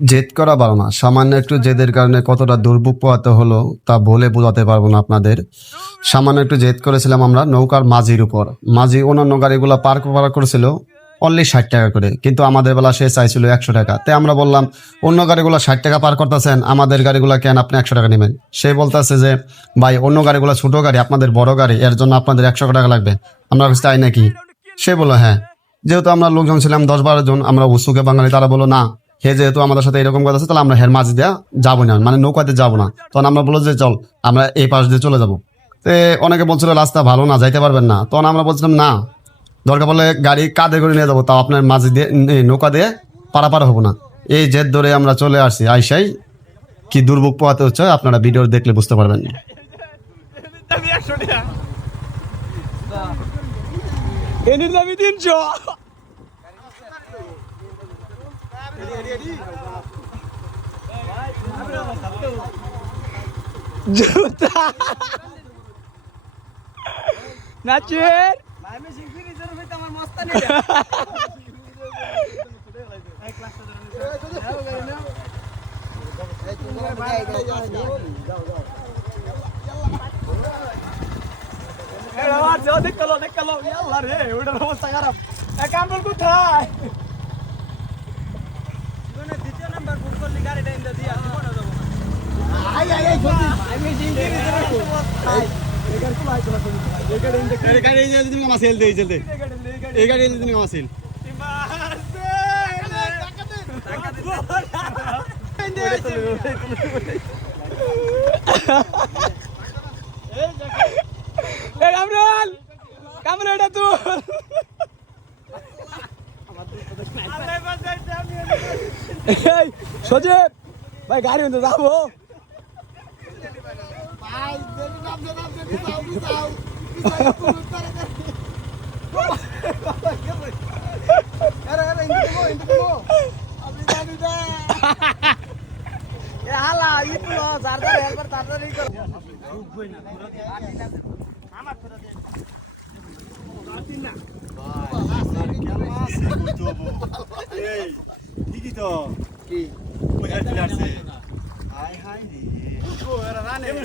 জেদ করা ভালো না। সামান্য একটু জেদের কারণে কতটা দুর্ভোগ পোহাতে হলো তা বলে বোঝাতে পারবো না আপনাদের। সামান্য একটু জেদ করেছিলাম আমরা নৌকার মাঝির উপর। মাঝি অন্যান্য গাড়িগুলো পার করেছিল অনলি 60 টাকা করে, কিন্তু আমাদের বেলা সে চাইছিল 100 টাকা। তাই আমরা বললাম অন্য গাড়িগুলো 60 টাকা পার করতেছেন, আমাদের গাড়িগুলো কেন আপনি 100 টাকা নেবেন? সে বলতেছে যে ভাই অন্য গাড়িগুলো ছোট গাড়ি, আপনাদের বড় গাড়ি, এর জন্য আপনাদের 100 টাকা লাগবে। আমরা বলছি তাই নাকি? সে বললো হ্যাঁ। যেহেতু আমরা লোকজন ছিলাম 10-12 জন, আমরা উৎসুকে বাঙালি, তারা বললো না, হে যেহেতু আমাদের সাথে এরকম কথা আছে তাহলে আমরা হের মাঝ দিয়ে যাবো না, মানে নৌকাতে যাবো না। তখন আমরা বললো যে চল আমরা এই পাশ দিয়ে চলে যাবো। তো অনেকে বলছিল রাস্তা ভালো না, যাইতে পারবেন না। তখন আমরা বলছিলাম না, দরকার পড়লে গাড়ি কাঁধে করে নিয়ে যাবো, তাও আপনার মাঝে দিয়ে নৌকা দিয়ে পারাপার হবো না। এই জেদ ধরে আমরা চলে আসছি। আইসাই কি দুর্ভোগ পোহাতে হচ্ছে আপনারা ভিডিও দেখলে বুঝতে পারবেন। এনের দামি 300। জুতা নাচের আমি সিংফি রিজার্ভ হইতে আমার মস্তানি দেখলো ইয়াল্লা রে ওটার অবস্থা খারাপ। এক কামল কোথায় দ্বিতীয় নাম্বার বুক করলি গাড়িটা ইন্দা দিয়া মনে যাবো আই জলদি আমি সিংফি রিজার্ভ এগার কুল আইতো এই গাড়ি এই যে তুমি মাসেল দেই জলদি এই গাড়ি এই যে তুমি মাসেল কামরুল কামরুল এটা তুই সজীব ভাই গাড়ি হতে যাবো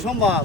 সম্ভব